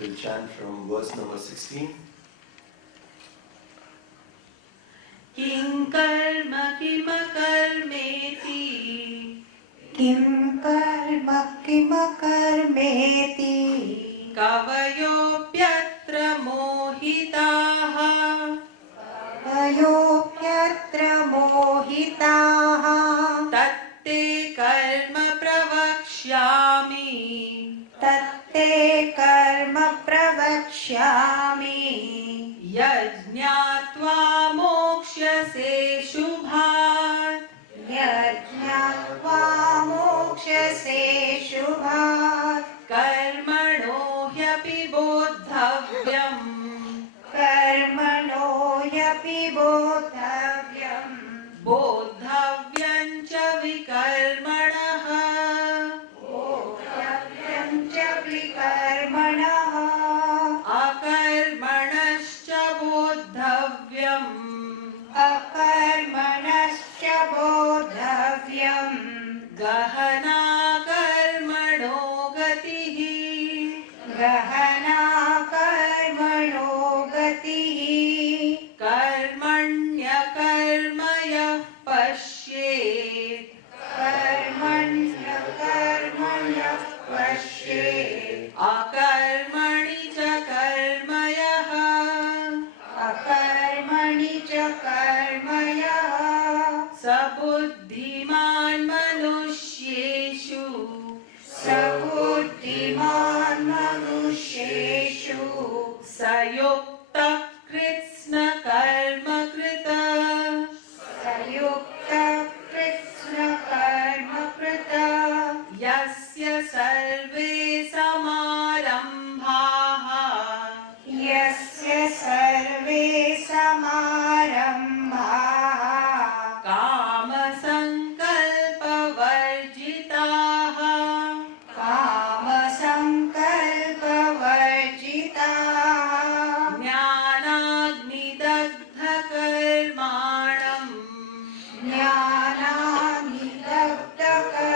We'll chant from verse number 16. किं कर्म किमकर्मेति किं कर्म किमकर्मेति कवयोऽप्यत्र मोहिताः कवयोऽप्यत्र मोहिताः तत्ते कर्म प्रवक्ष्यामि तत्ते कर्म प्रवक्ष्यामि यज्ञात्वा मोक्ष्यसे शुभात् यज्ञात्वा मोक्ष्यसे शुभात् कर्मणो ह्यपि बोद्धव्यम् कर्मणो ह्यपि बोद्धव्यम् बोद्धव्यं च विकर्मणः बोद्धव्यं च विकर्मणः अकर्मणश्च बोद्धव्यम् अकर्मणश्च बोद्धव्यम् गहना कर्मणो गतिः गहना कर्मणो गतिः कर्मण्यकर्म यः पश्येत् कर्मण्यकर्मणः पश्येत् अकर्मणि च कर्म यः अकर्मणि च कर्म यः स बुद्धिमान् मनुष्येषु स बुद्धिमान् मनुष्येषु स युक्तः कृत्स्नकर्मकृत सयुक्तः कृत्स्नकर्मकृत यस्य सर्वे समारम्भाः यस्य सर्वे समारम्भाः कामसङ्कल्पवर्जिताः कामसङ्कल्पवर्जिताः ज्ञानाग्निदग्धकर्माणम्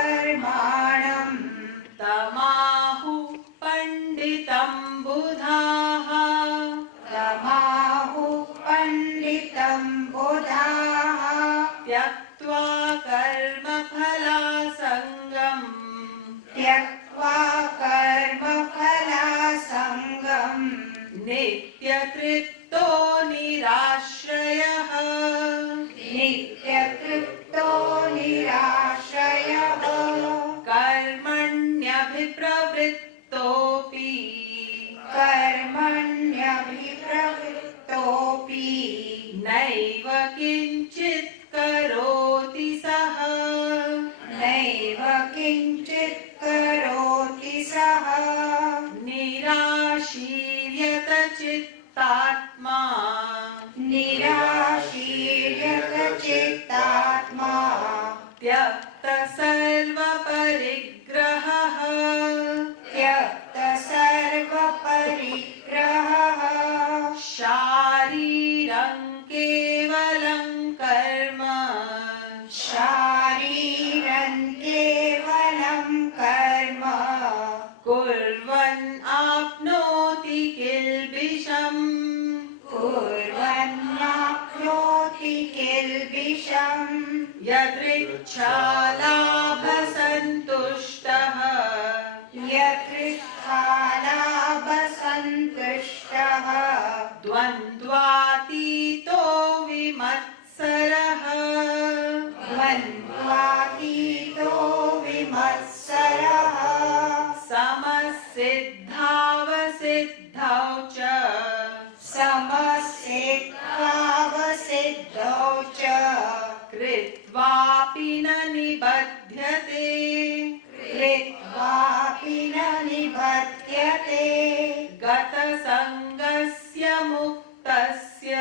ज्ञानाग्निदग्धकर्माणम् तमाहुः पण्डितं बुधाः तमाहुः पण्डितं बुधाः त्यक्त्वा कर्मफलासङ्गम् त्यक्त्वा कर्मफलासङ्गम् नित्यतृप्तो निराश्रयः नित्यतृप्तो निराश्रयः कर्मण्यभिप्रवृत्तोऽपि कर्मण्यभिप्रवृत्तोऽपि नैव किञ्चित् करोति सः नैव किञ्चित् करोति सः निराशीर्यत चित्तात्मा निराशीर्यत चित्तात्मा त्यक्त सर्वपरिग्रहः त्यक्त सर्वपरिग्रहः शारीरं केवलं कर्म शारीरं केवलं कर्म कुर्वन् आप्नोति किल्बिषम् कुर्वन्नाप्नोति किल्बिषम् यदृच्छालाभसन्तुष्टः यकृच्छालाभसन्तुष्टः द्वन्द्वातीतो विमत्सरः द्वन्द्वातीतो विमत्सरः समसिद्धावसिद्धौ च समसिद्धावसिद्धौ च कृत्वापि न निबध्यते कृत्वापि न निबध्यते गतसङ्गस्य मुक्तस्य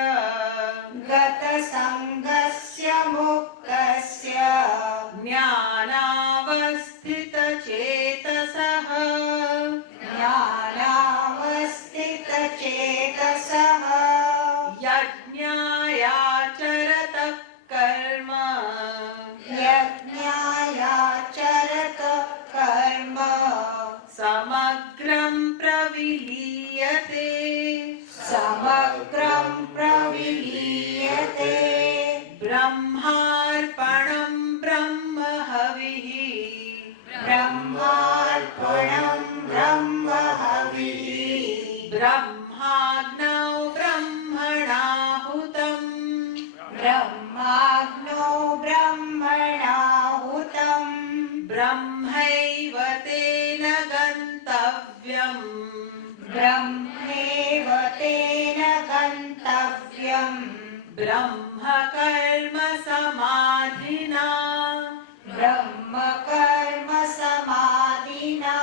गतसङ्गस्य मुक्तस्य ज्ञानावस्थित ब्रह्मैव तेन गन्तव्यम् ब्रह्मेव तेन गन्तव्यम् ब्रह्म कर्म समाधिना ब्रह्म कर्म समाधिना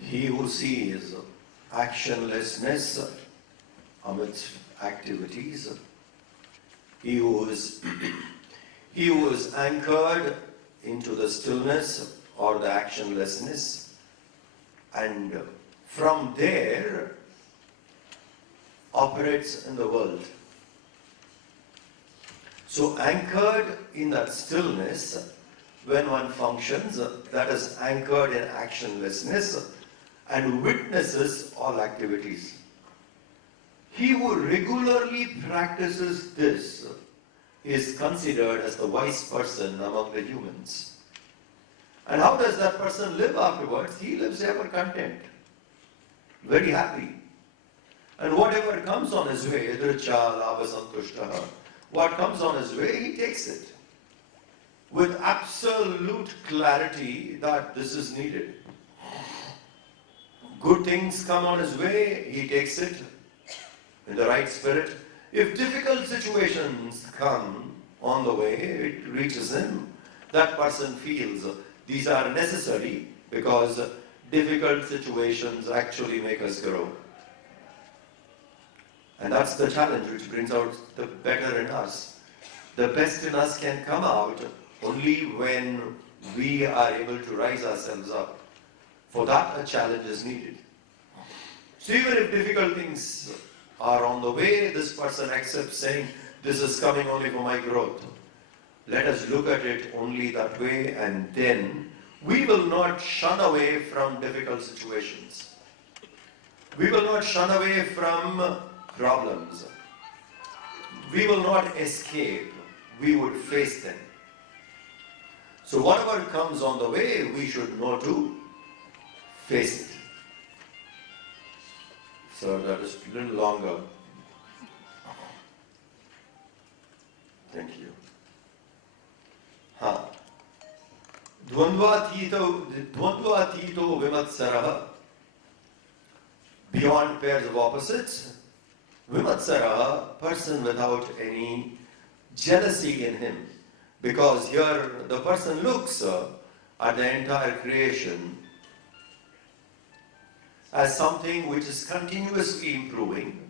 He who sees actionlessness amidst activities, he who is anchored into the stillness or the actionlessness, and from there operates in the world. So anchored in that stillness, when one functions, that is anchored in actionlessness and witnesses all activities. He who regularly practices this is considered as the wise person among the humans. And how does that person live afterwards? He lives ever content, very happy. And whatever comes on his way, Dricha Lava Santushtaha, what comes on his way, he takes it with absolute clarity that this is needed. Good things come on his way, he takes it in the right spirit. If difficult situations come on the way, it reaches him. That person feels these are necessary because difficult situations actually make us grow. And that's the challenge which brings out the better in us. The best in us can come out only when we are able to rise ourselves up. For that, a challenge is needed. So even if difficult things are on the way, this person accepts saying, this is coming only for my growth. Let us look at it only that way, and then we will not shun away from difficult situations. We will not shun away from problems. We will not escape. We would face them. So whatever comes on the way, we should know to face it. So that is a little longer. Thank you. Dvandvatito vimatsaraha. Beyond pairs of opposites. Vimatsaraha, person without any jealousy in him. Because here the person looks at the entire creation as something which is continuously improving.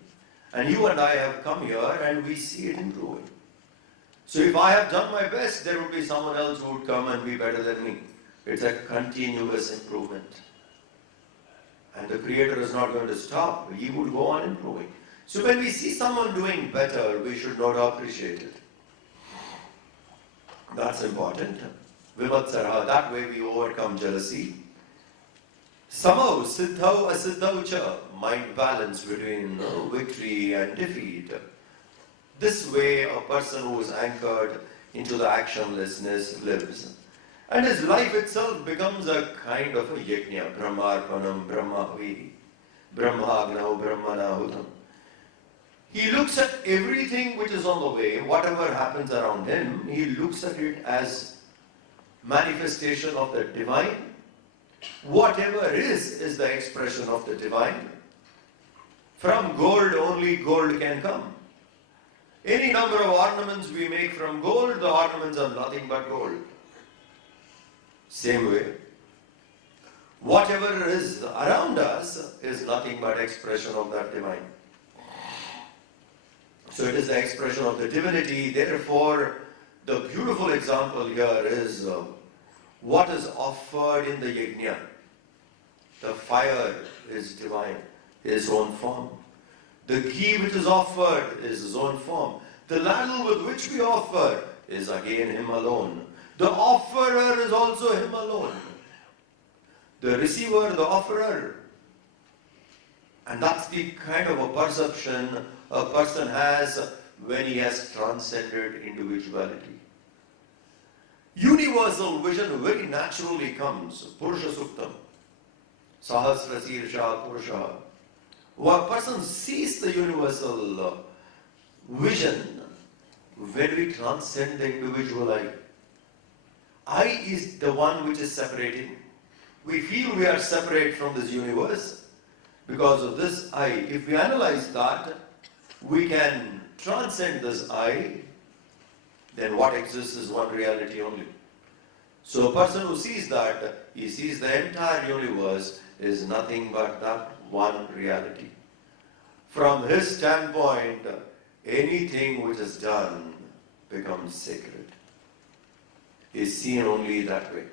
And you and I have come here and we see it improving. So if I have done my best, there would be someone else who would come and be better than me. It's a continuous improvement. And the Creator is not going to stop. He would go on improving. So when we see someone doing better, we should know to appreciate it. That's important. Vimatsara, that way we overcome jealousy. Samau, siddhau, asiddhau cha, mind balance between victory and defeat. This way a person who is anchored into the actionlessness lives. And his life itself becomes a kind of a yajna, brahmarpanam, brahmavi, brahmagnau, brahmanahutam. He looks at everything which is on the way, whatever happens around him, he looks at it as manifestation of the divine. Whatever is the expression of the divine. From gold, only gold can come. Any number of ornaments we make from gold, the ornaments are nothing but gold. Same way, whatever is around us is nothing but expression of that divine. So it is the expression of the divinity. Therefore, the beautiful example here is what is offered in the yajna. The fire is divine, his own form. The ghee which is offered is his own form. The ladle with which we offer is again him alone. The offerer is also him alone. The receiver, the offerer. And that's the kind of a perception a person has when he has transcended individuality. Universal vision very naturally comes. Purusha Suktam. Sahasra Sirsha Purusha. A person sees the universal vision when we transcend the individual life. I is the one which is separating. We feel we are separate from this universe because of this I. If we analyze that, we can transcend this I, then what exists is one reality only. So a person who sees that, he sees the entire universe is nothing but that one reality. From his standpoint, anything which is done becomes sacred. Is seen only that way.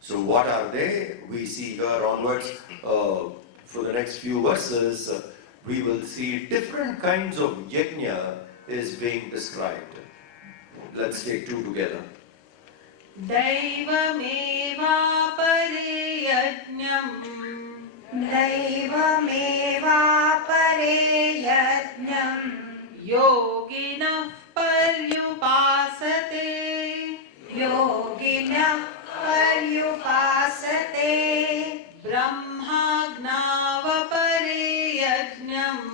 So what are they? We see here onwards, for the next few verses, we will see different kinds of yajna is being described. Let's take two together. दैवमेवापरे यज्ञम् दैवमेवापरे यज्ञम् योगिनः पर्युपासते योगिनः पर्युपासते ब्रह्माज्ञावपरे यज्ञम्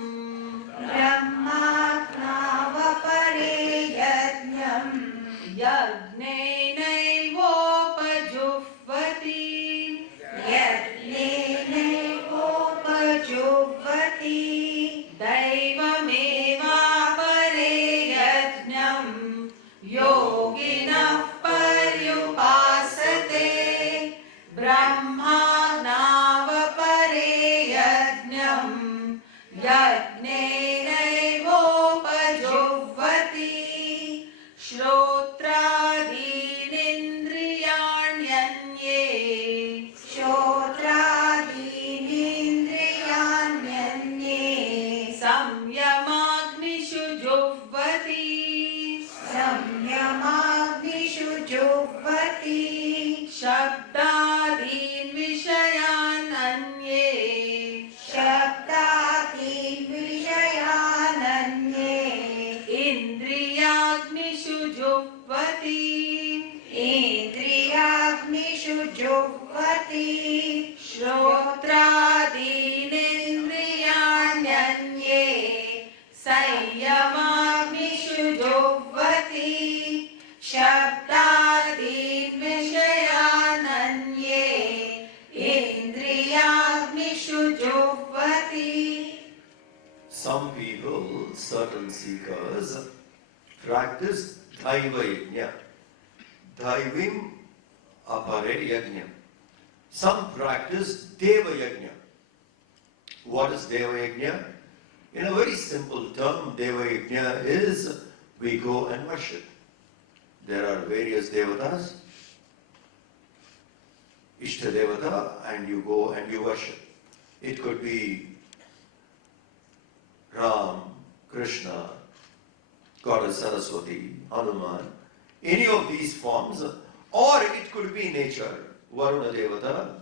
ब्रह्माज्ञावपरे यज्ञम् यज्ञेनैवोपजुह्वति यज्ञेनैवोपजुह्वति दैवमेवापरे यज्ञम् योगिनः पर्युपासते ब्रह्माज्ञावपरे यज्ञम् यज्ञेनैवोपजुह्वति श्रोत्रादीनिन्द्रियाण्यन्ये श्रोत्रादीनीन्द्रियाण्यन्ये संयमाग्निषु जुह्वति संयमाग्निषु जुह्वति शब्दादीन् विषयान् अन्ये शब्दादीन् विषयानन्ये इन्द्रियाग्निषु जुह्वति इन्द्रियाग्निषु जुह्वति श्रोत्रादीनिन्द्रियाण्यन्ये संयमाग्निषु जुह्वति शब्दादीन् विषयानन्ये इन्द्रियाग्निषु जुह्वति. Some people, certain seekers, practice Daiva Yajna. Daivim Apare Yajna. Some practice Deva Yajna. What is Deva Yajna? In a very simple term, Deva Yajna is we go and worship. There are various devatas, Ishta Devata, and you go and you worship. It could be Ram, Krishna, Goddess Saraswati, Hanuman, any of these forms, or it could be nature, Varuna Devata,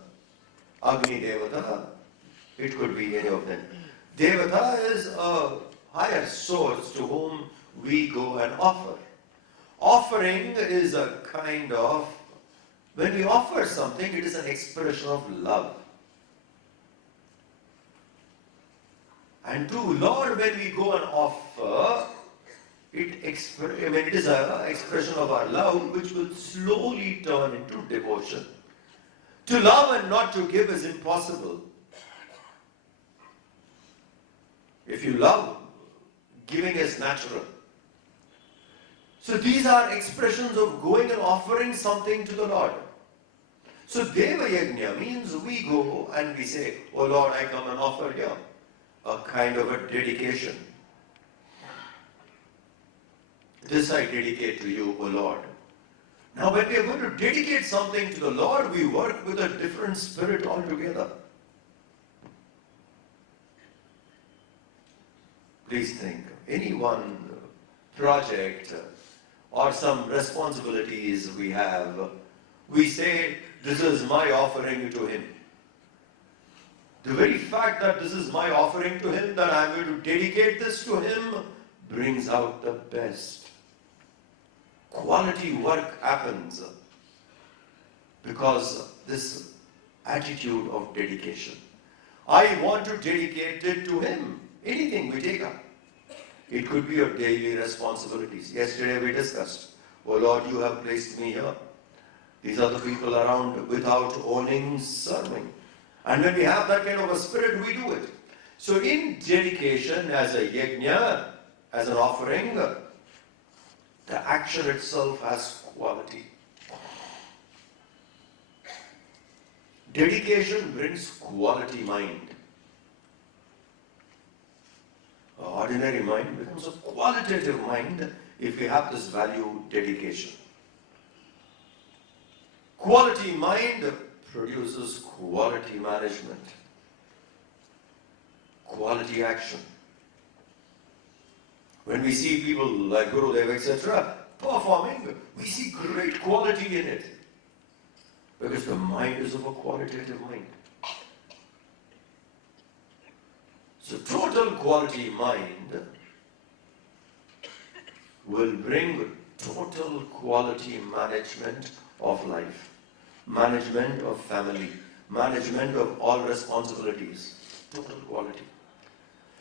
Agni Devata, it could be any of them. Devata is a higher source to whom we go and offer. Offering is a kind of, when we offer something, it is an expression of love. And to Lord, when we go and offer, it is an expression of our love which will slowly turn into devotion. To love and not to give is impossible. If you love, giving is natural. So these are expressions of going and offering something to the Lord. So Deva Yajna means we go and we say, "Oh Lord, I come and offer here." A kind of a dedication. This I dedicate to you, O Lord. Now when we are going to dedicate something to the Lord, we work with a different spirit altogether. Please think, any one project or some responsibilities we have, we say, "This is my offering to Him." The very fact that this is my offering to Him, that I am going to dedicate this to Him, brings out the best. Quality work happens because this attitude of dedication. I want to dedicate it to Him. Anything we take up. It could be your daily responsibilities. Yesterday we discussed Oh Lord, you have placed me here. These are the people around without owning, serving. And when we have that kind of a spirit, we do it. So in dedication as a yajna, as an offering, the action itself has quality. Dedication brings quality mind. An ordinary mind becomes a qualitative mind if we have this value, dedication. Quality mind produces quality management, quality action. When we see people like Gurudev, etc., performing, we see great quality in it. Because the mind is of a qualitative mind. So total quality mind will bring total quality management of life, management of family, management of all responsibilities, total quality.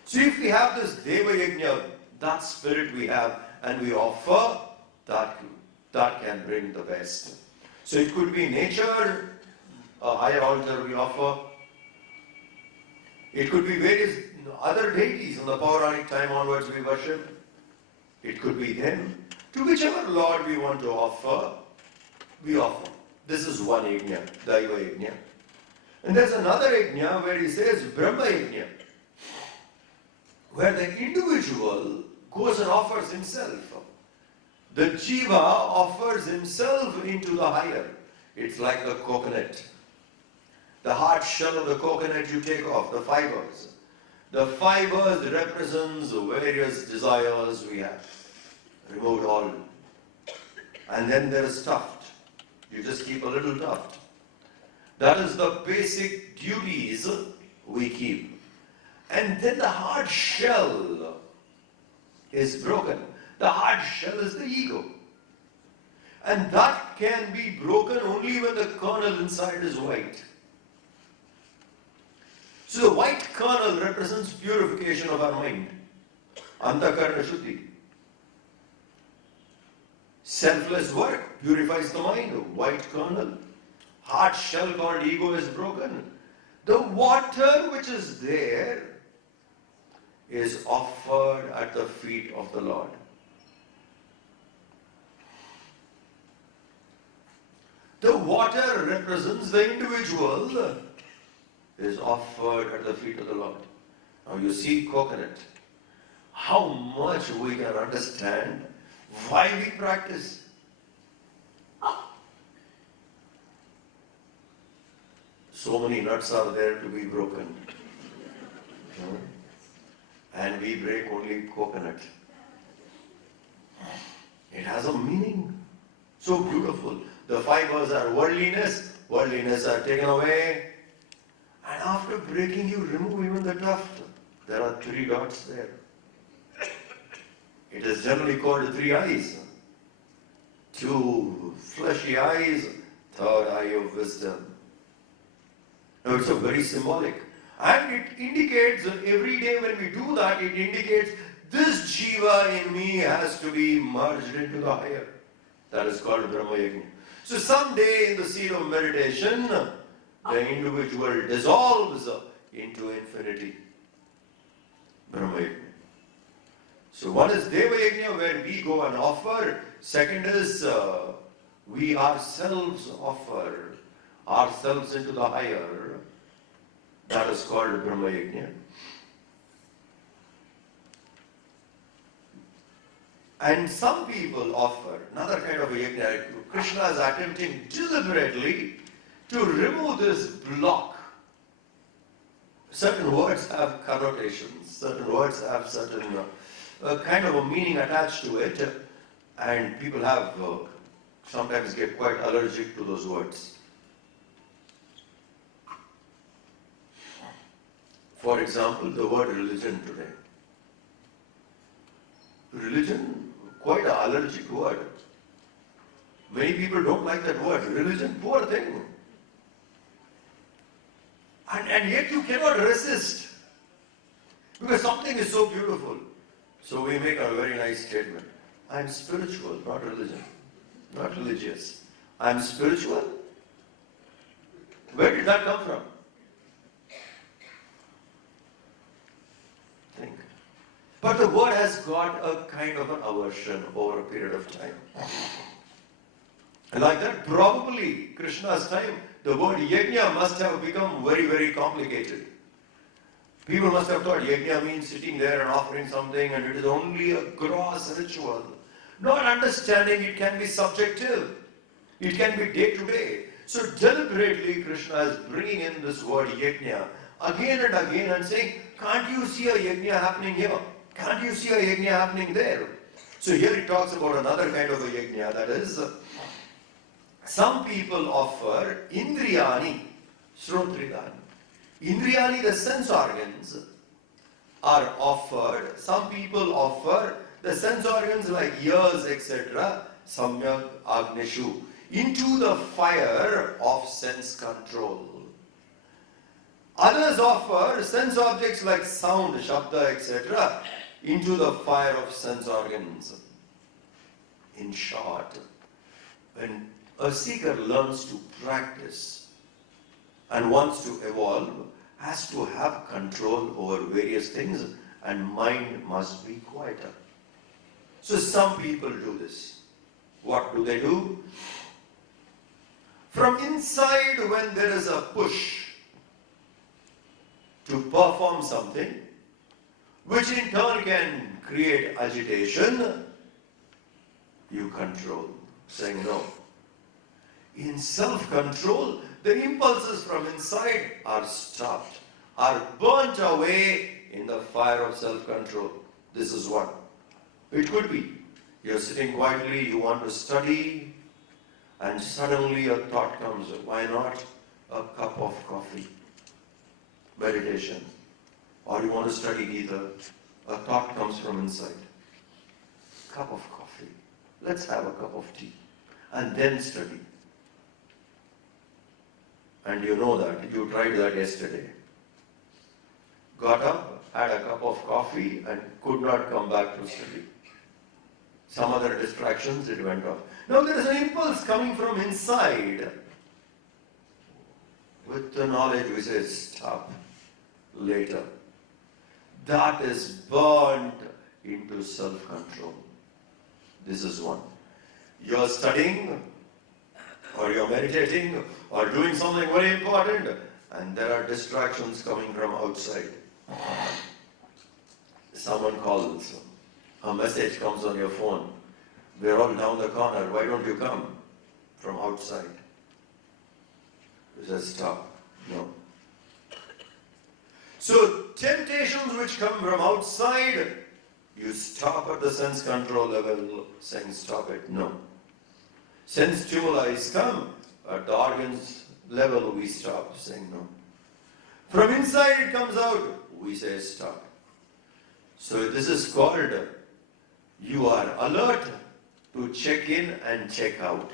So if we have this Deva Yajna, that spirit we have, and we offer, that can bring the best. So it could be nature, a higher altar we offer. It could be various other deities in the Pauranic time onwards we worship. It could be them. To whichever Lord we want to offer, we offer. This is one yajna, Daiva Yajna. And there's another yajna where he says Brahma Yajna, where the individual goes and offers himself. The jiva offers himself into the higher. It's like the coconut. The hard shell of the coconut you take off, the fibers. The fibers represents the various desires we have. Removed all. And then there is tuft. You just keep a little tuft. That is the basic duties we keep. And then the hard shell is broken. The hard shell is the ego. And that can be broken only when the kernel inside is white. So the white kernel represents purification of our mind. Antakarana Shuddhi. Selfless work purifies the mind. White kernel. Hard shell called ego is broken. The water which is there is offered at the feet of the Lord. The water represents the individual, is offered at the feet of the Lord. Now you see coconut. How much we can understand why we practice. So many nuts are there to be broken. And we break only coconut. It has a meaning. So beautiful. The fibers are worldliness are taken away. And after breaking, you remove even the tuft. There are 3 dots there. It is generally called 3 eyes. 2 fleshy eyes, 3rd eye of wisdom. Now it's a very symbolic. And it indicates that every day when we do that, it indicates this jiva in me has to be merged into the higher. That is called Brahma Yajna. So someday in the seat of meditation, the individual dissolves into infinity. Brahma Yajna. So one is Deva Yajna where we go and offer. Second is we ourselves offer ourselves into the higher. That is called Brahma Yajna. And some people offer another kind of a yajna. Krishna is attempting deliberately to remove this block. Certain words have connotations, certain words have certain kind of a meaning attached to it, and people have sometimes get quite allergic to those words. For example, the word religion today. Religion, quite an allergic word. Many people don't like that word. Religion, poor thing. And yet you cannot resist. Because something is so beautiful. So we make a very nice statement. I am spiritual, not religion. not religious. I'm spiritual. Where did that come from? Think. But the word has got a kind of an aversion over a period of time. And like that, probably Krishna's time, the word yajna must have become very, very complicated. People must have thought yajna means sitting there and offering something, and it is only a gross ritual. Not understanding it can be subjective. It can be day to day. So deliberately Krishna is bringing in this word yajna again and again and saying, can't you see a yajna happening here? Can't you see a yajna happening there? So here he talks about another kind of a yajna, that is, some people offer indriyani, shrotridani. Indriyani, the sense organs, are offered. Some people offer the sense organs like ears, etc., samyak agnishu, into the fire of sense control. Others offer sense objects like sound, shabda, etc., into the fire of sense organs. In short, when a seeker learns to practice and wants to evolve, has to have control over various things, and mind must be quieter. So some people do this. What do they do? From inside, when there is a push to perform something, which in turn can create agitation, you control, saying no. In self-control, the impulses from inside are stopped, are burnt away in the fire of self-control. This is one. It could be you're sitting quietly, you want to study, and suddenly a thought comes, why not a cup of coffee? Meditation. Or you want to study Gita, a thought comes from inside. Cup of coffee. Let's have a cup of tea. And then study. And you know that. You tried that yesterday. Got up, had a cup of coffee, and could not come back to study. Some other distractions, it went off. Now there is an impulse coming from inside. With the knowledge we say, stop, later. That is burned into self-control. This is one. You're studying, or you're meditating, or doing something very important, and there are distractions coming from outside. Someone calls, a message comes on your phone. We're all down the corner, why don't you come? From outside. You say, stop. No. So, temptations which come from outside, you stop at the sense control level, saying stop it. No. Sense stimuli come, at the organs level we stop, saying no. From inside it comes out, we say stop. So this is called, you are alert to check in and check out.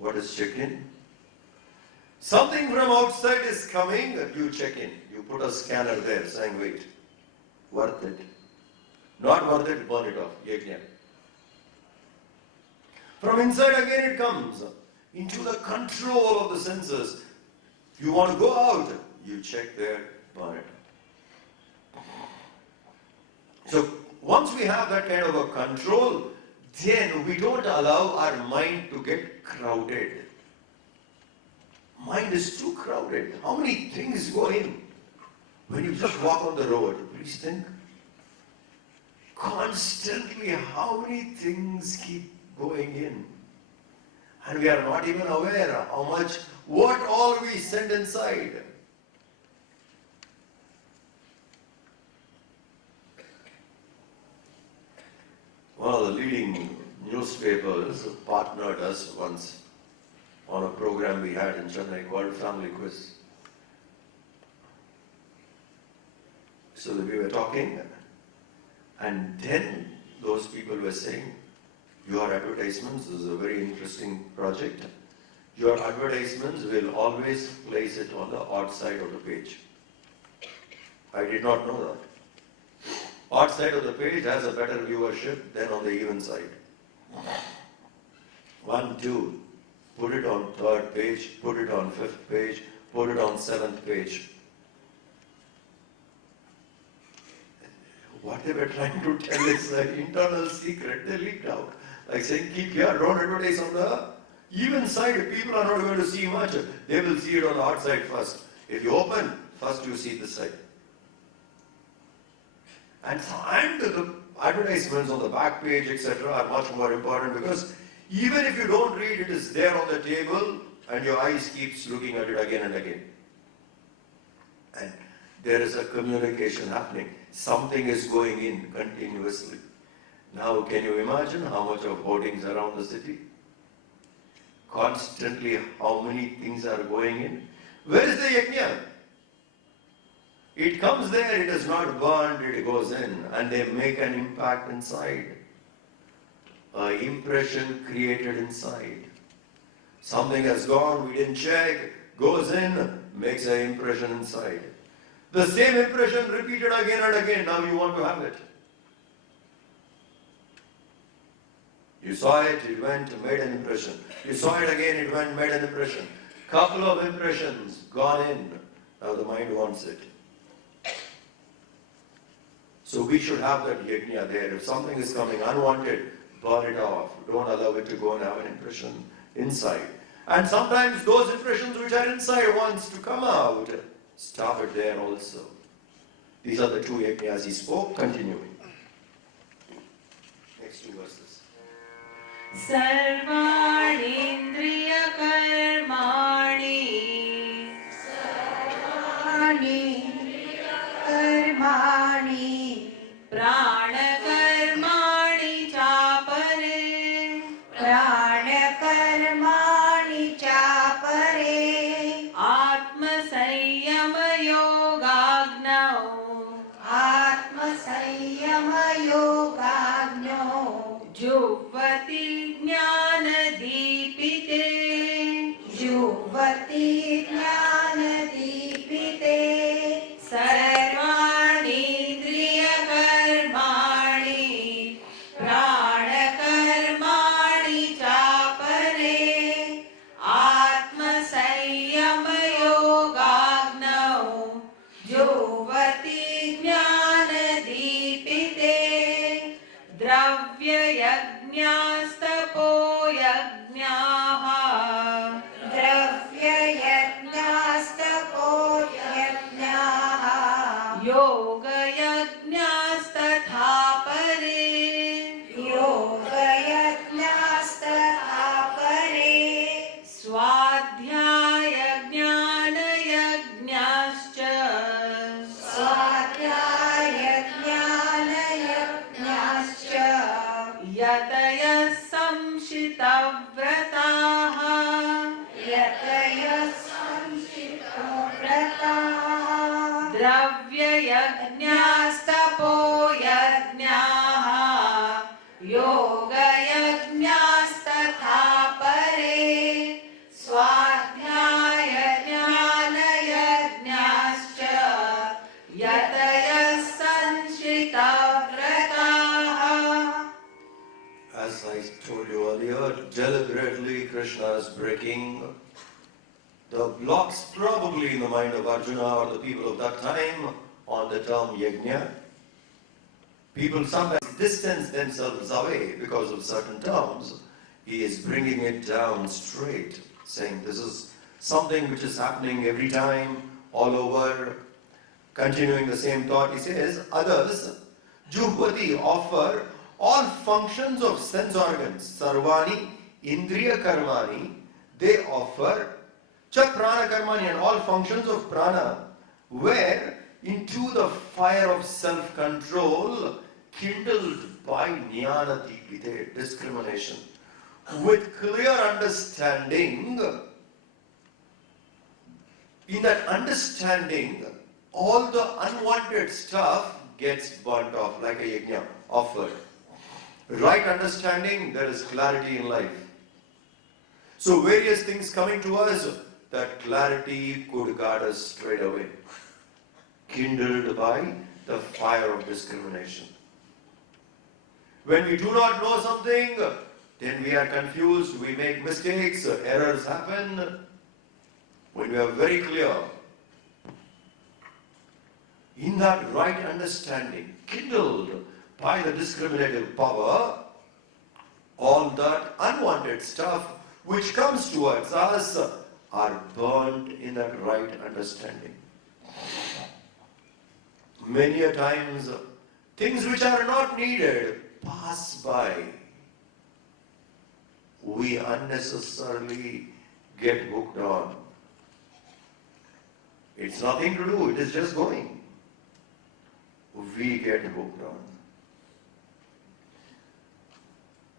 What is check in? Something from outside is coming, you check in. You put a scanner there saying, wait, worth it. Not worth it, burn it off. Yajna. From inside again it comes into the control of the senses. You want to go out, you check there, burn it. So once we have that kind of a control, then we don't allow our mind to get crowded. Mind is too crowded. How many things go in? When you just walk on the road, please think. Constantly, how many things keep going in? And we are not even aware how much, what all we send inside. One of the leading newspapers partnered us once on a program we had in Chennai called Family Quiz. So we were talking, and then those people were saying, your advertisements, this is a very interesting project, your advertisements will always place it on the odd side of the page. I did not know that. Odd side of the page has a better viewership than on the even side. 1, 2, put it on 3rd page, put it on 5th page, put it on 7th page. What they were trying to tell is an internal secret they leaked out. Like saying, keep here, don't advertise on the even side. People are not going to see much. They will see it on the outside first. If you open, first you see this side. And the advertisements on the back page, etc., are much more important, because even if you don't read, it is there on the table and your eyes keeps looking at it again and again. And there is a communication happening. Something is going in continuously. Now, can you imagine how much of hoardings around the city? Constantly, how many things are going in? Where is the yajna? It comes there, it is not burned, it goes in, and they make an impact inside. An impression created inside. Something has gone, we didn't check, goes in, makes an impression inside. The same impression repeated again and again, now you want to have it. You saw it, it went, made an impression. You saw it again, it went, made an impression. Couple of impressions, gone in. Now the mind wants it. So we should have that yajna there. If something is coming unwanted, burn it off. Don't allow it to go and have an impression inside. And sometimes those impressions which are inside wants to come out. Stop it there also. These are the two yajnas he spoke. Continuing. Next two verses. सर्वाणीन्द्रियकर्माणि कर्माणि प्राणकर्माणि चापरे प्राणकर्माणि चापरे आत्मसंयमयोगाग्नौ आत्मसंयमयोगाग्नो जुह्वति ज्ञानदीपिते जुह्वति ज्ञानदीपिते सर्वाणीन्द्रियकर्माणि प्राणकर्माणि चापरे आत्मसंयमयोगाग्नौ जुह्वति ज्ञानदीपिते द्रव्ययज्ञास्तपो यज्ञाः द्रव्ययज्ञास्तपो यज्ञाः योगयज्ञास्तथा परे योगयज्ञास्तथा परे स्वाध्यायज्ञानयज्ञाश्च स्वाध्यायज्ञानयज्ञाश्च यतयः संशितव्रताः यतयः संशितव्रताः द्रव्ययज्ञास्तपो यज्ञाः योगयज्ञास्तथा परे स्वाध्यायज्ञानयज्ञाश्च यतयः संशितव्रताः. As I told you earlier, deliberately Krishna is breaking the blocks probably in the mind of Arjuna or the people of that time on the term yajna. People sometimes distance themselves away because of certain terms. He is bringing it down straight, saying this is something which is happening every time, all over. Continuing the same thought, he says, others, juhvati, offer all functions of sense organs, sarvani, indriya karmani, they offer cha prana karmani, and all functions of prana, where into the fire of self-control kindled by jnana dipite, discrimination, with clear understanding. In that understanding, all the unwanted stuff gets burnt off like a yajna, offered. Right understanding, there is clarity in life. So various things coming to us, that clarity could guard us straight away. Kindled by the fire of discrimination. When we do not know something, then we are confused, we make mistakes, errors happen. When we are very clear, in that right understanding, kindled by the discriminative power, all that unwanted stuff which comes towards us are burned in that right understanding. Many a times, things which are not needed pass by. We unnecessarily get hooked on. It's nothing to do, it is just going. We get hooked on.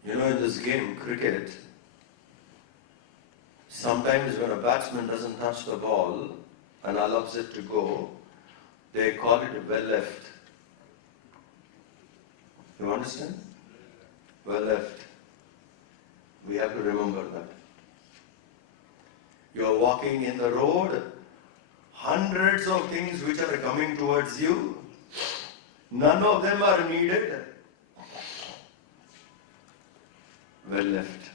You know, in this game, cricket, sometimes when a batsman doesn't touch the ball and allows it to go, they call it well left. You understand? Well left. We have to remember that. You are walking in the road, hundreds of things which are coming towards you, none of them are needed. Well left.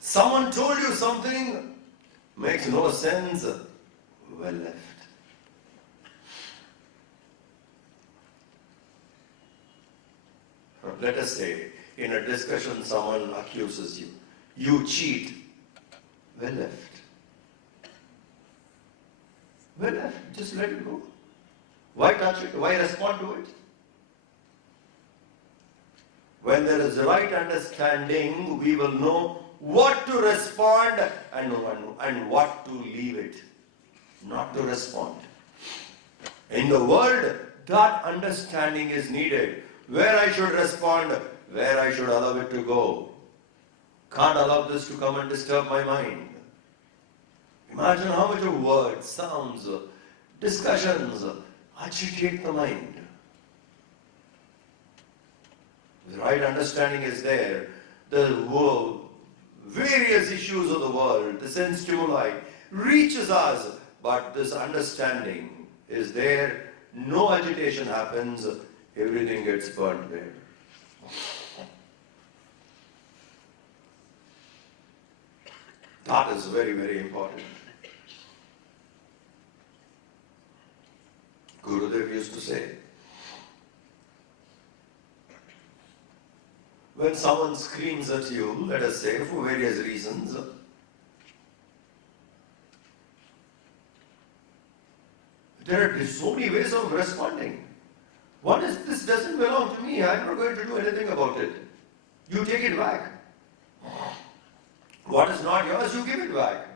Someone told you something, makes no sense, well left. Let us say, in a discussion someone accuses you, you cheat, well left. Well left, just let it go. Why touch it? Why respond to it? When there is right understanding, we will know what to respond and what to leave it, not to respond. In the world, that understanding is needed. Where I should respond, where I should allow it to go. Can't allow this to come and disturb my mind. Imagine how much of words, sounds, discussions agitate the mind. The right understanding is there. The world, various issues of the world, the sense stimuli reaches us, but this understanding is there. No agitation happens. Everything gets burnt there. That is very, very important. Gurudev used to say, when someone screams at you, let us say, for various reasons, there are so many ways of responding. One is, this doesn't belong to me, I'm not going to do anything about it. You take it back. What is not yours, you give it back.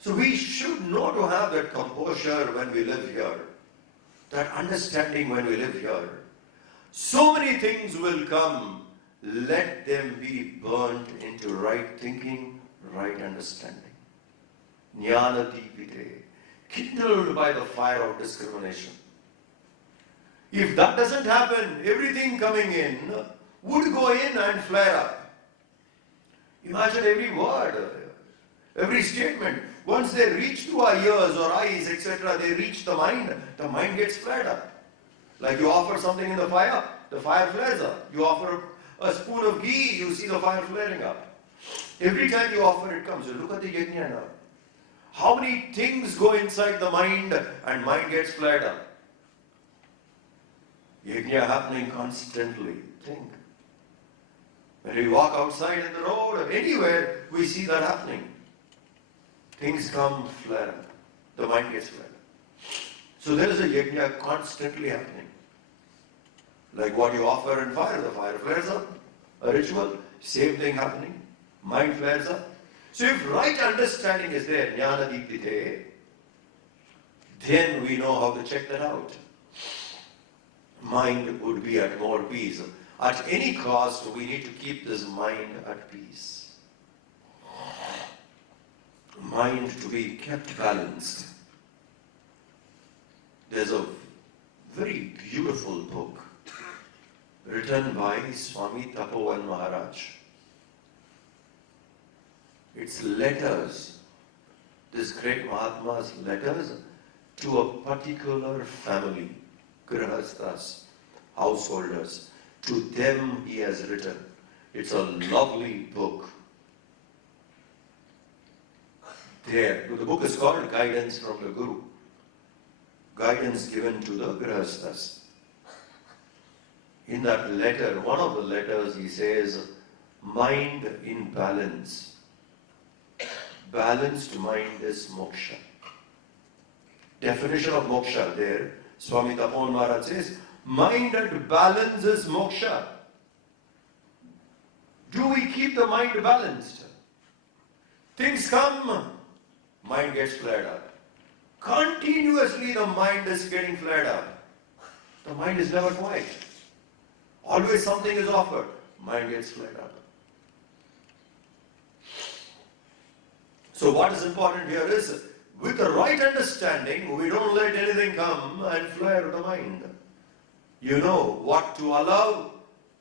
So we should know to have that composure when we live here, that understanding when we live here. So many things will come, let them be burnt into right thinking, right understanding. Jnana Deepite, kindled by the fire of discrimination. If that doesn't happen, everything coming in would go in and flare up. Imagine every word, every statement. Once they reach to our ears or eyes, etc., they reach the mind gets flared up. Like you offer something in the fire flares up. You offer a spoon of ghee, you see the fire flaring up. Every time you offer, it comes. You look at the yajna now. How many things go inside the mind and mind gets flared up? Yajna happening constantly. Think. When we walk outside in the road or anywhere, we see that happening. Things come, flare up. The mind gets flared up. So there is a yajna constantly happening. Like what you offer in fire, the fire flares up. A ritual, same thing happening. Mind flares up. So if right understanding is there, jnana deepite, then we know how to check that out. Mind would be at more peace. At any cost, we need to keep this mind at peace. Mind to be kept balanced. There's a very beautiful book written by Swami Tapovan Maharaj. It's letters, this great Mahatma's letters to a particular family, grihasthas, householders, To them he has written. It's a lovely book. There, the book is called Guidance from the Guru. Guidance given to the Grihasthas. In that letter, one of the letters, he says, mind in balance. Balanced mind is moksha. Definition of moksha there, Swami Tapon Maharaj says, mind at balance is moksha. Do we keep the mind balanced? Things come, mind gets flared up. Continuously the mind is getting flared up. The mind is never quiet. Always something is offered. Mind gets flared up. So what is important here is, with the right understanding, we don't let anything come and flare the mind. You know what to allow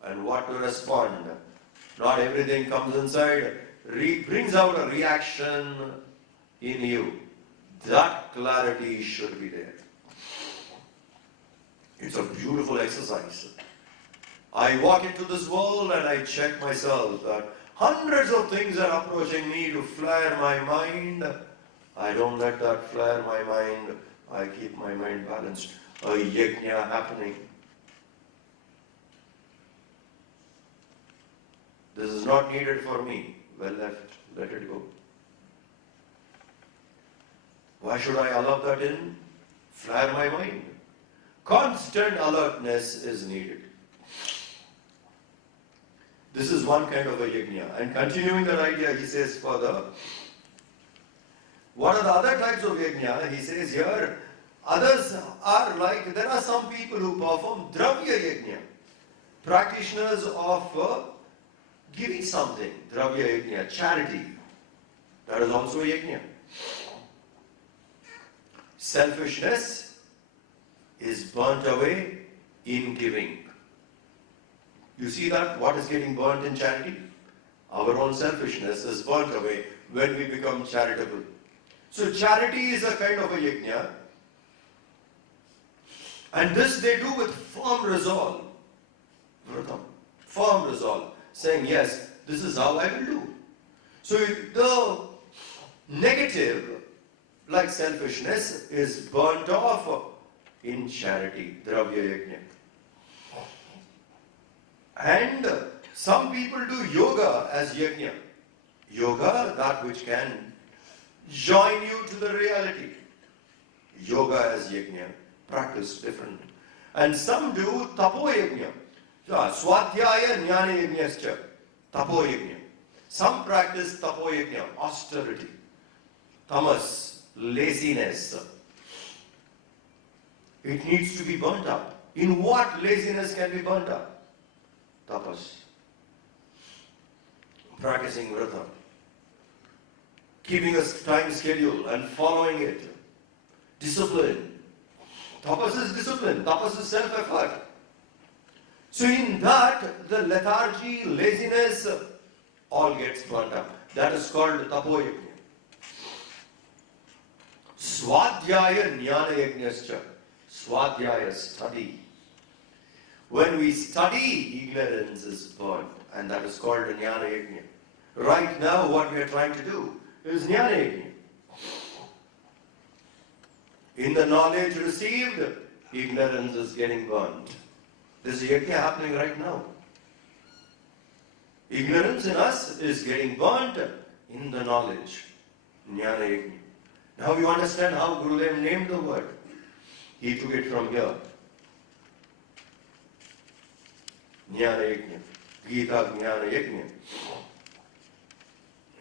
and what to respond. Not everything comes inside, brings out a reaction in you. That clarity should be there. It's a beautiful exercise. I walk into this world and I check myself that hundreds of things are approaching me to flare my mind. I don't let that flare my mind. I keep my mind balanced. A yajna happening. This is not needed for me. Well left. Let it go. Why should I allow that in? Flare my mind. Constant alertness is needed. This is one kind of a yajna. And continuing that idea, he says further, what are the other types of yajna? He says here, others are like, there are some people who perform dravya yajna, practitioners of giving something, dravya yajna, charity. That is also a yajna. Selfishness is burnt away in giving. You see that? What is getting burnt in charity? Our own selfishness is burnt away when we become charitable. So charity is a kind of a yajna. And this they do with firm resolve. Firm resolve. Saying, yes, this is how I will do. So the negative, like selfishness, is burnt off in charity, dravya yajna. And some people do yoga as yajna. Yoga, that which can join you to the reality. Yoga as yajna, practice different. And some do tapo yajna. Swadhyaya jnana yajnascha, tapo yajna. Some practice tapo yajna, austerity, tamas, laziness. It needs to be burnt up. In what laziness can be burnt up? Tapas. Practicing vrata. Keeping a time schedule and following it. Discipline. Tapas is discipline. Tapas is self-effort. So in that, the lethargy, laziness, all gets burnt up. That is called tapo yajna. Swadhyaya jnana yajnascha. Swadhyaya, study. When we study, ignorance is burnt, and that is called jnana yajna. Right now, what we are trying to do is jnana yajna. In the knowledge received, ignorance is getting burnt. This is yajna happening right now. Ignorance in us is getting burnt in the knowledge. Jnana yajna. Now you understand how Gurudev named the word. He took it from here. Jnana yajna. Gita jnana yajna.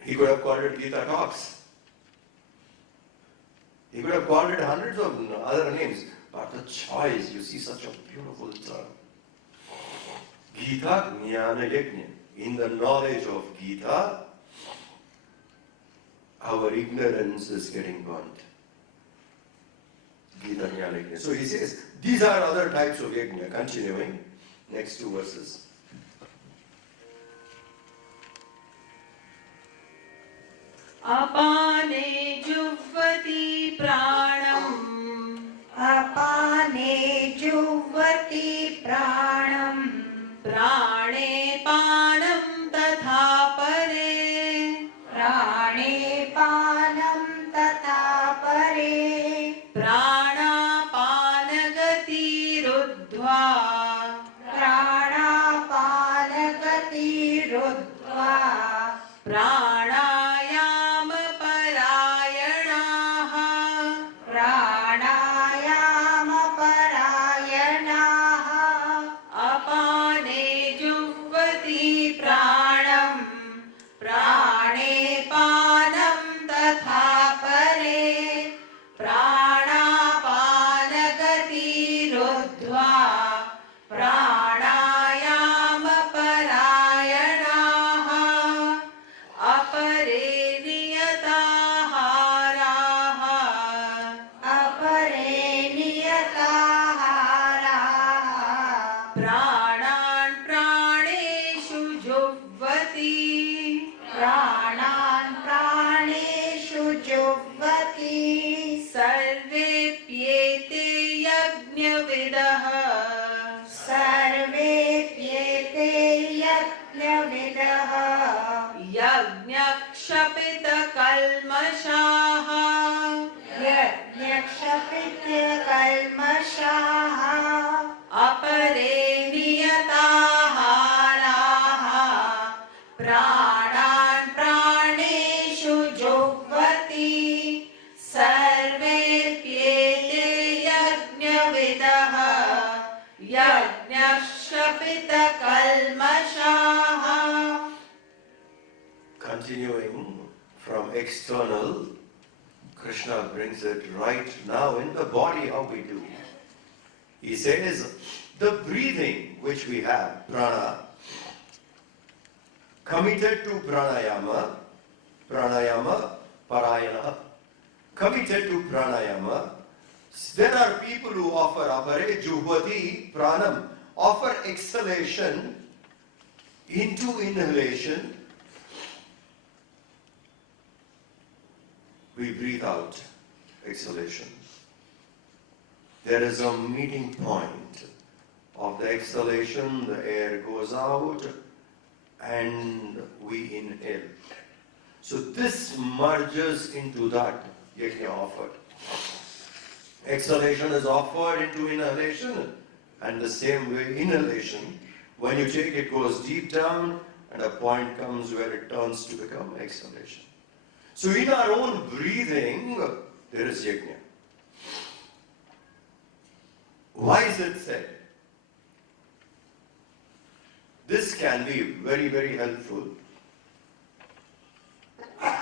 He could have called it Gita Talks. He could have called it hundreds of other names. But the choice, you see such a beautiful term. Gita jnana yajna. In the knowledge of Gita, our ignorance is getting burnt. Gita jnana yajna. So he says, these are other types of yajna. Continuing, next two verses. अपाने जुह्वति प्राणम् अपाने जुह्वति प्राणम् प्राणान् प्राणायामपरायणाः प्राणायामपरायणाः अपाने जुह्वति प्राणम् प्राणे पानं तथा परे प्राणापानगतिरुद्ध्वा प्राणायामपरायणाः अपरे नियताहाराः अपरे नियताहाराः प्राणान् प्राणेषु जुह्वति प्राणान् प्राणेषु जुह्वति सर्वेऽप्येते यज्ञविदः सर्वेऽप्येते यज्ञविदः यज्ञक्षपितकल्मषाः यज्ञक्षपितकल्मषाः अपरे नियताहाराः प्राणान् प्राणेषु जुह्वति सर्वेऽप्येते यज्ञविदः यज्ञक्षपितकल्मषाः. Continuing from external, Krishna brings it right now in the body how we do. He says, the breathing which we have, prana, committed to pranayama, parayana, committed to pranayama. There are people who offer apare juhvati pranam, offer exhalation into inhalation. We breathe out, exhalation. There is a meeting point of the exhalation, the air goes out and we inhale. So this merges into that yajna offered. Exhalation is offered into inhalation, and the same way inhalation, when you take it goes deep down and a point comes where it turns to become exhalation. So in our own breathing, there is yajna. Why is it said? This can be very, very helpful. I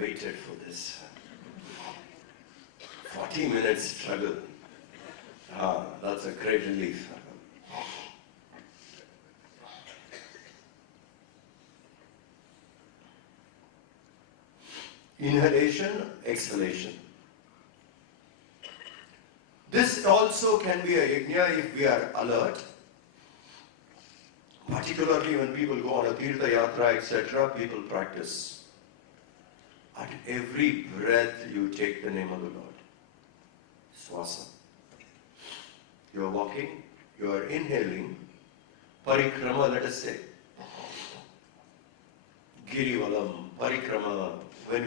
waited for this. 40 minutes struggle. That's a great relief. Inhalation, exhalation. This also can be a yajna if we are alert. Particularly when people go on a tirtha yatra, etc., people practice. At every breath you take the name of the Lord. Swasa. You are walking, you are inhaling. Parikrama, let us say. Girivalam, parikrama. When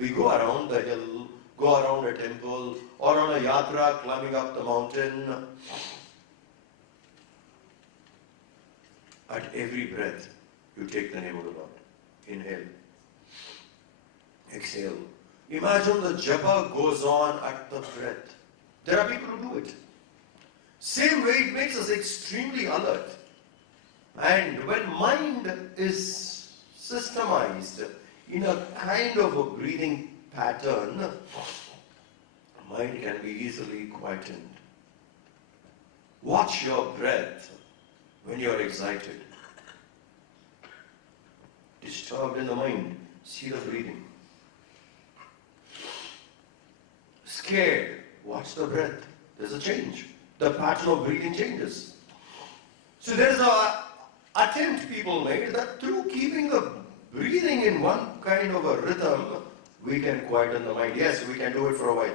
we go around the hill, go around a temple, or on a yatra, climbing up the mountain. At every breath, you take the name of the Lord. Inhale. Exhale. Imagine the japa goes on at the breath. There are people who do it. Same way it makes us extremely alert. And when mind is systemized in a kind of a breathing pattern, mind can be easily quietened. Watch your breath when you are excited. Disturbed in the mind, see the breathing. Scared, watch the breath. There's a change. The pattern of breathing changes. So there's an attempt people made that through keeping the breathing in one kind of a rhythm, we can quieten the mind. Yes, we can do it for a while.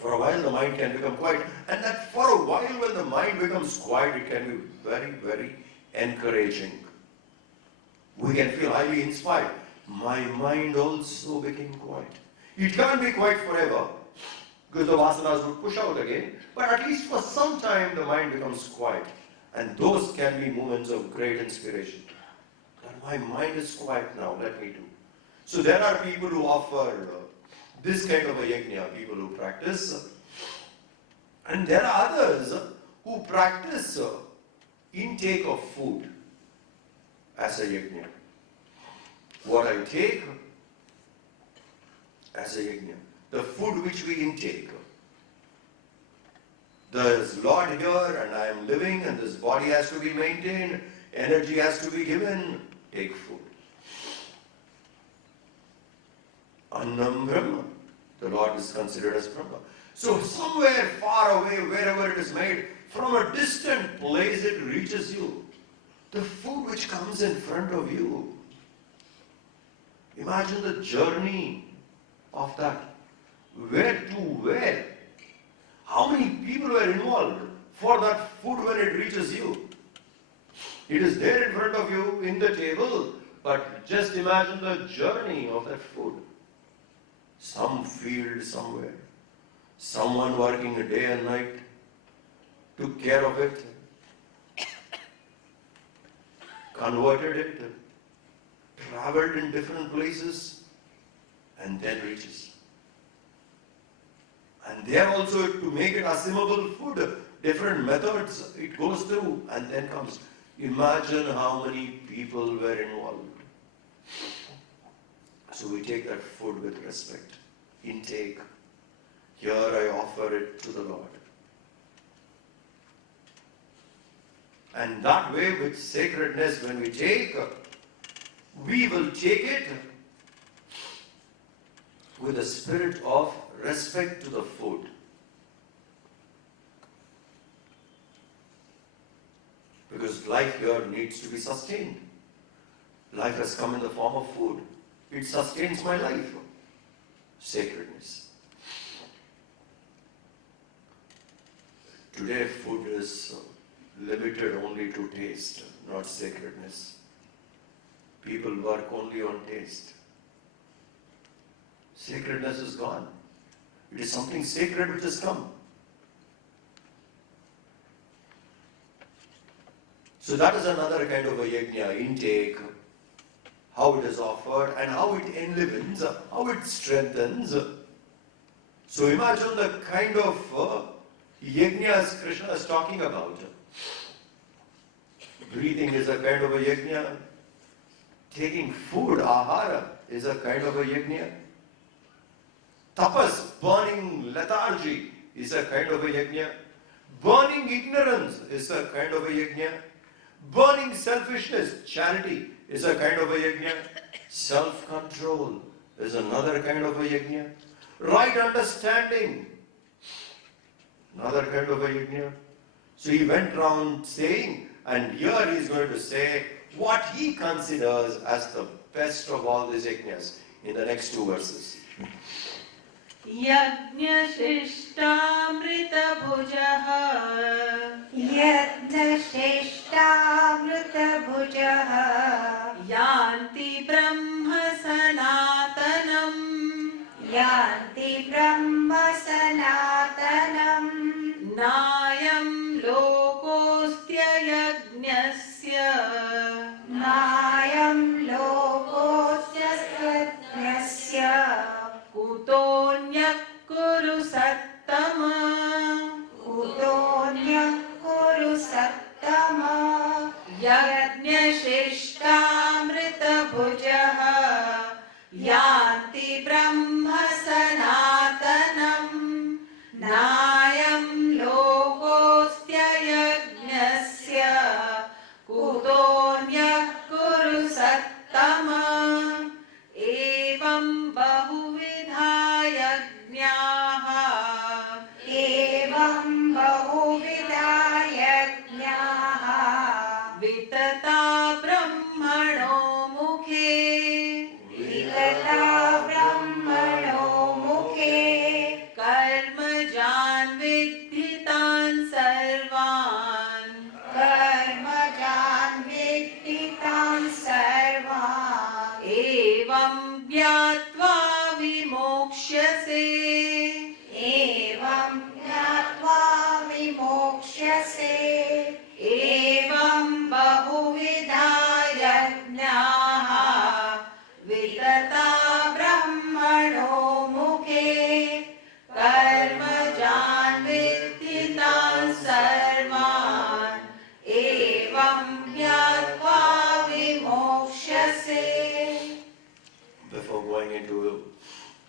For a while the mind can become quiet. And that for a while when the mind becomes quiet, it can be very, very encouraging. We can feel highly inspired. My mind also became quiet. It can't be quiet forever, because the vasanas would push out again. But at least for some time the mind becomes quiet. And those can be moments of great inspiration. That my mind is quiet now, let me do. So there are people who offer this kind of a yajna, people who practice. And there are others who practice intake of food as a yajna. What I take as a yajna, the food which we intake. There's Lord here and I am living and this body has to be maintained, energy has to be given, take food. Annam Brahma, the Lord is considered as Brahma. So somewhere far away, wherever it is made, from a distant place it reaches you. The food which comes in front of you. Imagine the journey of that. Where to where? How many people were involved for that food when it reaches you? It is there in front of you in the table, but just imagine the journey of that food. Some field somewhere, someone working day and night, took care of it, converted it, traveled in different places, and then reaches. And there also, to make it assimilable food, different methods it goes through and then comes. Imagine how many people were involved. So we take that food with respect. Intake. Here I offer it to the Lord. And that way, with sacredness, when we take, we will take it with a spirit of respect to the food. Because life here needs to be sustained. Life has come in the form of food. It sustains my life. Sacredness. Today food is limited only to taste, not sacredness. People work only on taste. Sacredness is gone. It is something sacred which has come. So that is another kind of a yajna, intake, how it is offered and how it enlivens, how it strengthens. So imagine the kind of yajnas Krishna is talking about. Breathing is a kind of a yajna. Taking food, ahara, is a kind of a yajna. Tapas, burning lethargy, is a kind of a yajna. Burning ignorance is a kind of a yajna. Burning selfishness, charity, is a kind of a yajna. Self-control is another kind of a yajna. Right understanding, another kind of a yajna. So he went round saying, and here he is going to say what he considers as the best of all these yajnas in the next two verses. यज्ञशिष्टामृतभुजः यज्ञशिष्टामृतभुजः यान्ति ब्रह्म सनातनम् यान्ति ब्रह्म सनातनम् नायं लोकोऽस्त्ययज्ञस्य नायं लोकोऽस्य यज्ञस्य कुतोऽन्यः कुरु सत्तम कुतोऽन्यः कुरु सत्तम यज्ञशिष्टामृतभुजः यान्ति ब्रह्म सनातनम् नायं लोकोऽस्त्ययज्ञस्य कुतोऽन्यः कुरु सत्तम एवं बहुविधा यज्ञाः एवं बहुविधा यज्ञाः वितता ब्रह्मणो मुखे वितता ब्रह्मणो मुखे कर्मजान् विद्धितान् सर्वान् कर्मजान् विद्धितान् सर्वान् एवं ज्ञात्वा विमोक्ष्यसे एवं ज्ञात्वा विमोक्ष्यसे into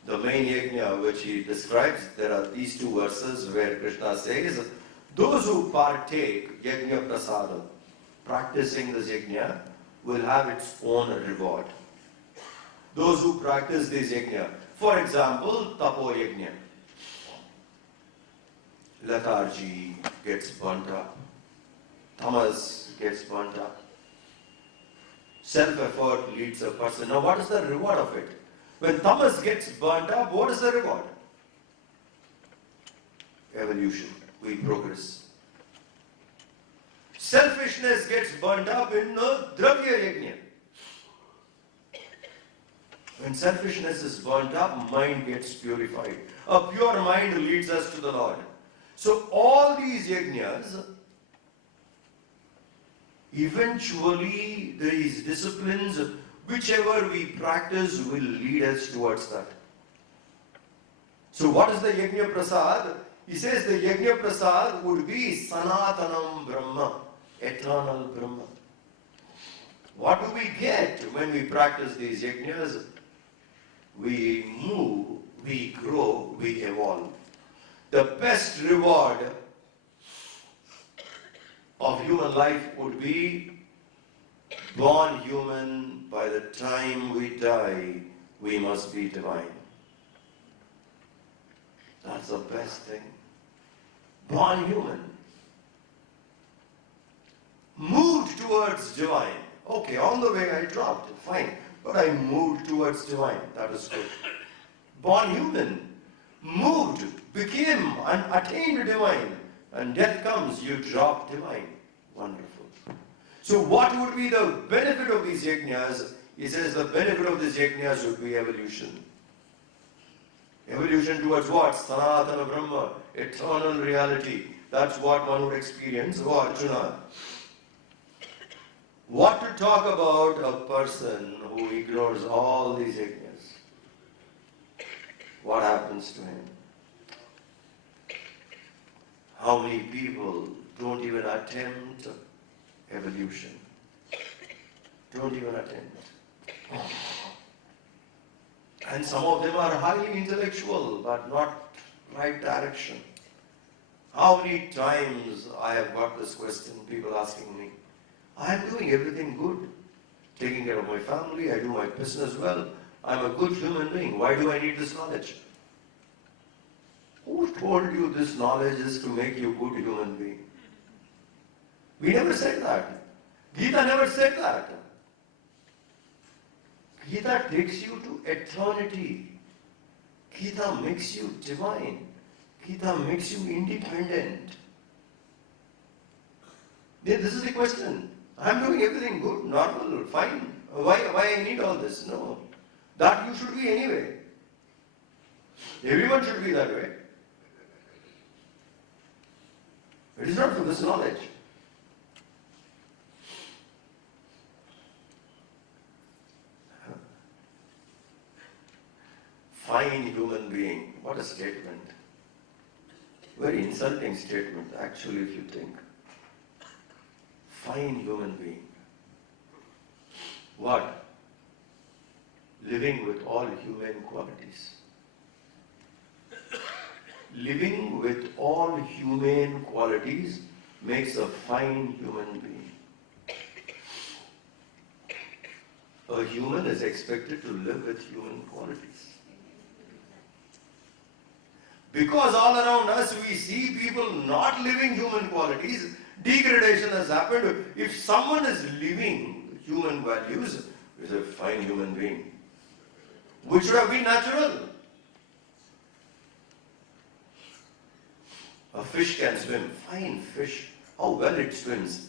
the main yajna which he describes, there are these two verses where Krishna says, those who partake yajna prasada, practicing this yajna, will have its own reward. Those who practice this yajna, for example, tapo yajna, lethargy gets burnt up, tamas gets burnt up. Self-effort leads a person. Now what is the reward of it? When tamas gets burnt up, what is the reward? Evolution. We progress. Selfishness gets burnt up in the dravya yajna. When selfishness is burnt up, mind gets purified. A pure mind leads us to the Lord. So all these yajnas, eventually these disciplines, whichever we practice, will lead us towards that. So what is the yajna prasad? He says the yajna prasad would be Sanatanam Brahma, eternal Brahma. What do we get when we practice these yajnas? We move, we grow, we evolve. The best reward of human life would be born human. By the time we die, we must be divine. That's the best thing. Born human. Moved towards divine. Okay, on the way I dropped, fine. But I moved towards divine. That is good. Born human. Moved, became and attained divine. And death comes, you drop divine. Wonderful. So what would be the benefit of these yajnas? He says the benefit of these yajnas would be evolution. Evolution towards what? Sanatana Brahma, eternal reality. That's what one would experience. Oh Arjuna, what to talk about a person who ignores all these yajnas? What happens to him? How many people don't even attempt evolution? Don't even attempt. And some of them are highly intellectual, but not right direction. How many times I have got this question, people asking me, I am doing everything good. Taking care of my family, I do my business well, I'm a good human being. Why do I need this knowledge? Who told you this knowledge is to make you a good human being? We never said that. Gita never said that. Gita takes you to eternity. Gita makes you divine. Gita makes you independent. Then this is the question. I'm doing everything good, normal, fine. Why I need all this? No. That you should be anyway. Everyone should be that way. It is not for this knowledge. Fine human being. What a statement. Very insulting statement, actually, if you think. Fine human being. What? Living with all humane qualities. Living with all humane qualities makes a fine human being. A human is expected to live with human qualities. Because all around us we see people not living human qualities, degradation has happened. If someone is living human values, is a fine human being, which should have been natural. A fish can swim. Fine fish. How well it swims.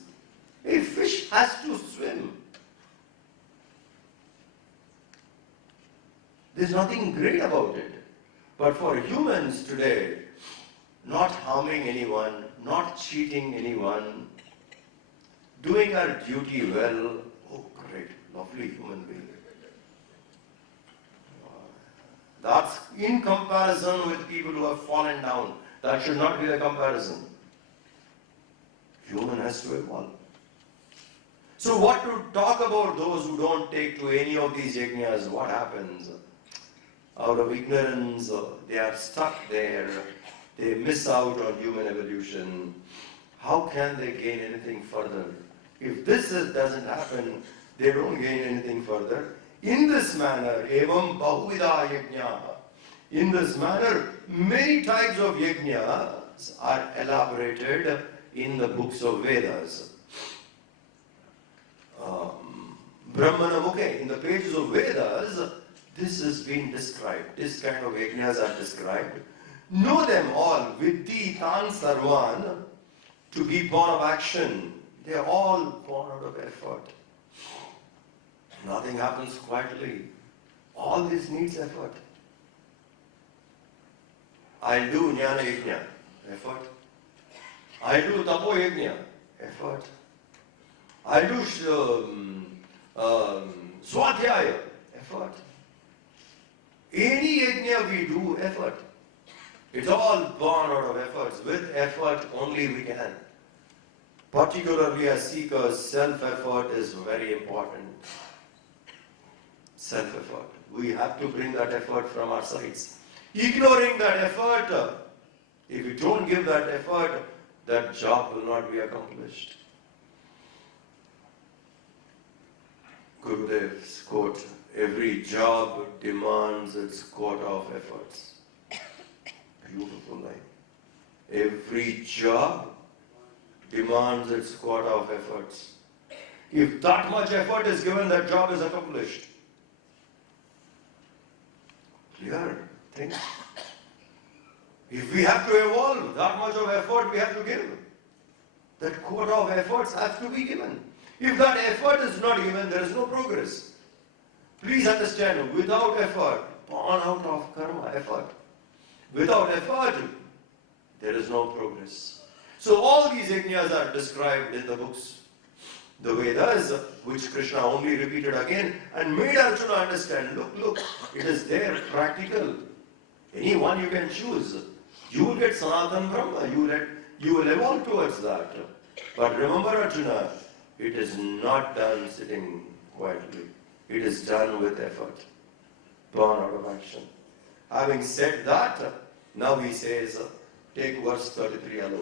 A fish has to swim. There's nothing great about it. But for humans today, not harming anyone, not cheating anyone, doing our duty well, oh great, lovely human being. That's in comparison with people who have fallen down. That should not be the comparison. Human has to evolve. So what to talk about those who don't take to any of these yajnas? What happens? out of ignorance, they are stuck there. They miss out on human evolution. How can they gain anything further? If doesn't happen, they don't gain anything further. In this manner, evam bahuvida yajna. In this manner, many types of yajnas are elaborated in the books of Vedas. Brahmana Mukhe, in the pages of Vedas, this has been described. This kind of yajnas are described. Know them all, viddhi tan sarvan, to be born of action. They are all born out of effort. Nothing happens quietly. All this needs effort. I do jnana yajna, effort. I do tapo yajna, effort. I do swadhyaya, effort. Any yajna we do, effort. It's all born out of efforts. With effort only we can. Particularly as seekers, self-effort is very important. Self-effort. We have to bring that effort from our sides. Ignoring that effort, if we don't give that effort, that job will not be accomplished. Gurudev's quote, every job demands its quota of efforts. Beautiful line. Every job demands its quota of efforts. If that much effort is given, that job is accomplished. Clear thing. If we have to evolve, that much of effort we have to give. That quota of efforts has to be given. If that effort is not given, there is no progress. Please understand, without effort, born out of karma, effort. Without effort, there is no progress. So all these yajnas are described in the books. The Vedas, which Krishna only repeated again and made Arjuna understand, look, it is there, practical. Any one you can choose. You will get Sanatan Brahma, you will evolve towards that. But remember Arjuna, it is not done sitting quietly. It is done with effort, born out of action. Having said that, now he says, take verse 33 alone.